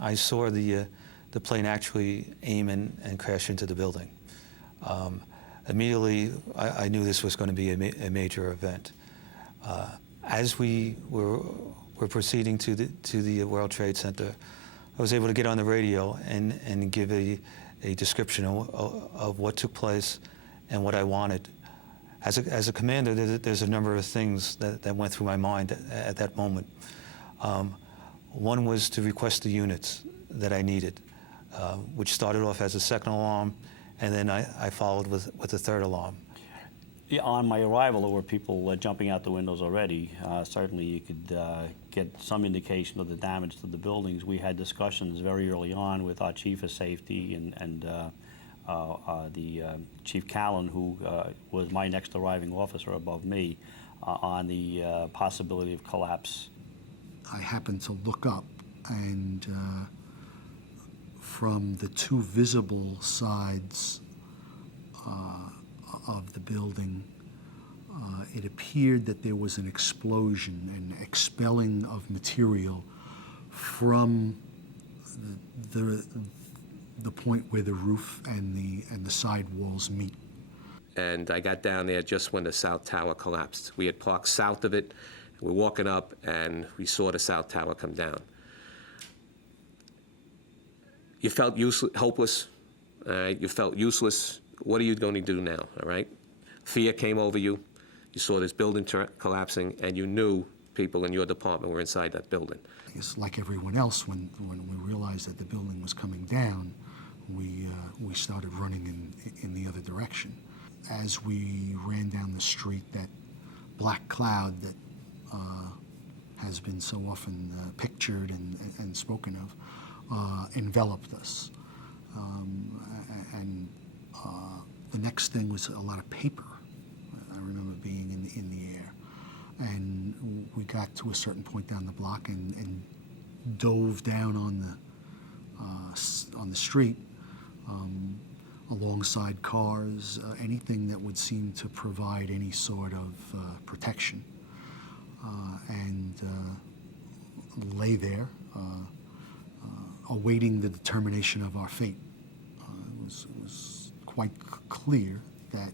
I saw the plane actually aim and crash into the building. Immediately, I knew this was going to be a major event. As we were proceeding to the World Trade Center, I was able to get on the radio and give a description of what took place and what I wanted. As a commander, there's a number of things that went through my mind at that moment. One was to request the units that I needed, which started off as a second alarm, and then I followed with a third alarm. Yeah, on my arrival, there were people jumping out the windows already. Certainly you could get some indication of the damage to the buildings. We had discussions very early on with our chief of safety and the Chief Callan, who was my next arriving officer above me, on the possibility of collapse. I happened to look up, and from the two visible sides of the building, it appeared that there was an explosion, an expelling of material from the point where the roof and the side walls meet. And I got down there just when the South Tower collapsed. We had parked south of it. We're walking up, and we saw the South Tower come down. You felt hopeless. You felt useless. What are you going to do now, all right? Fear came over you. You saw this building collapsing, and you knew people in your department were inside that building. It's like everyone else, when we realized that the building was coming down, we started running in the other direction. As we ran down the street, that black cloud that has been so often pictured and spoken of enveloped us. The next thing was a lot of paper. I remember being in the air. And we got to a certain point down the block and dove down on the street, alongside cars, anything that would seem to provide any sort of protection, and lay there, awaiting the determination of our fate. It was quite clear that,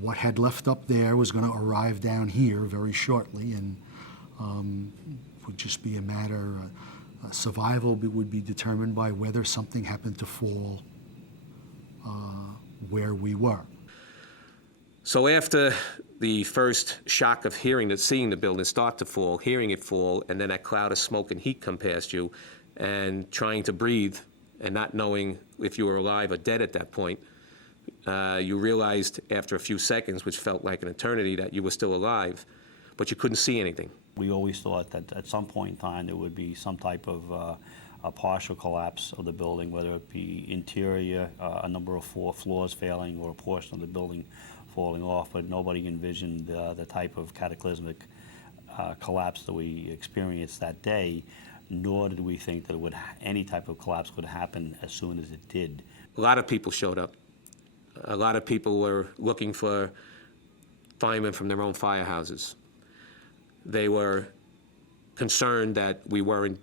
what had left up there was going to arrive down here very shortly, and would just be a matter. Survival would be determined by whether something happened to fall where we were. So after the first shock of seeing the building start to fall, hearing it fall, and then that cloud of smoke and heat come past you, and trying to breathe and not knowing if you were alive or dead at that point, you realized after a few seconds, which felt like an eternity, that you were still alive, but you couldn't see anything. We always thought that at some point in time there would be some type of a partial collapse of the building, whether it be interior, a number of floors failing, or a portion of the building falling off, but nobody envisioned the type of cataclysmic collapse that we experienced that day, nor did we think that any type of collapse would happen as soon as it did. A lot of people showed up. A lot of people were looking for firemen from their own firehouses. They were concerned that we weren't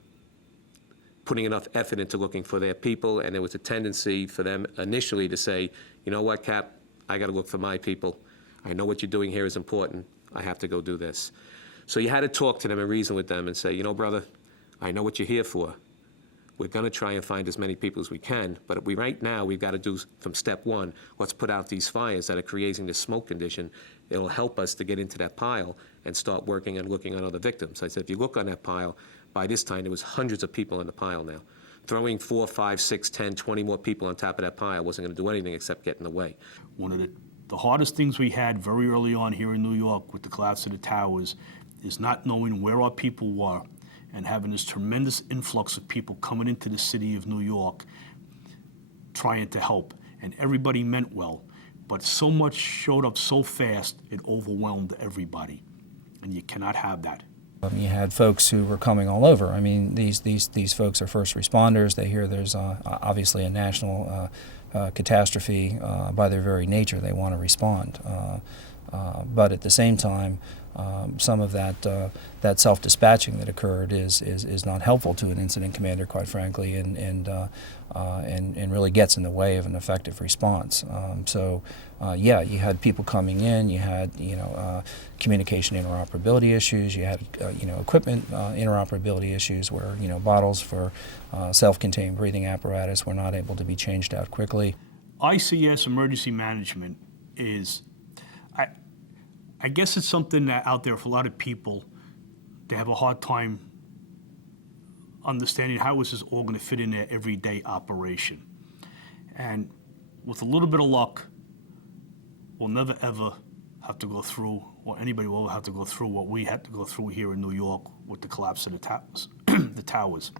putting enough effort into looking for their people, and there was a tendency for them initially to say, you know what, Cap, I got to look for my people. I know what you're doing here is important. I have to go do this. So you had to talk to them and reason with them and say, brother, I know what you're here for. We're going to try and find as many people as we can, but right now we've got to do from step one, let's put out these fires that are creating this smoke condition. It'll help us to get into that pile and start working and looking on other victims. I said, if you look on that pile, by this time there was hundreds of people on the pile now. Throwing 4, 5, 6, 10, 20 more people on top of that pile wasn't going to do anything except get in the way. One of the hardest things we had very early on here in New York with the collapse of the towers is not knowing where our people were, and having this tremendous influx of people coming into the city of New York trying to help. And everybody meant well, but so much showed up so fast, it overwhelmed everybody. And you cannot have that. You had folks who were coming all over. I mean, these folks are first responders. They hear there's obviously a national catastrophe by their very nature. They want to respond. But at the same time, some of that self-dispatching that occurred is not helpful to an incident commander, quite frankly, and really gets in the way of an effective response. Yeah, you had people coming in, you had communication interoperability issues, you had equipment interoperability issues where bottles for self-contained breathing apparatus were not able to be changed out quickly. ICS emergency management is, I guess it's something that out there for a lot of people, they have a hard time understanding how is this all going to fit in their everyday operation. And with a little bit of luck, we'll never ever have to go through, or anybody will ever have to go through what we had to go through here in New York with the collapse of the towers. The towers.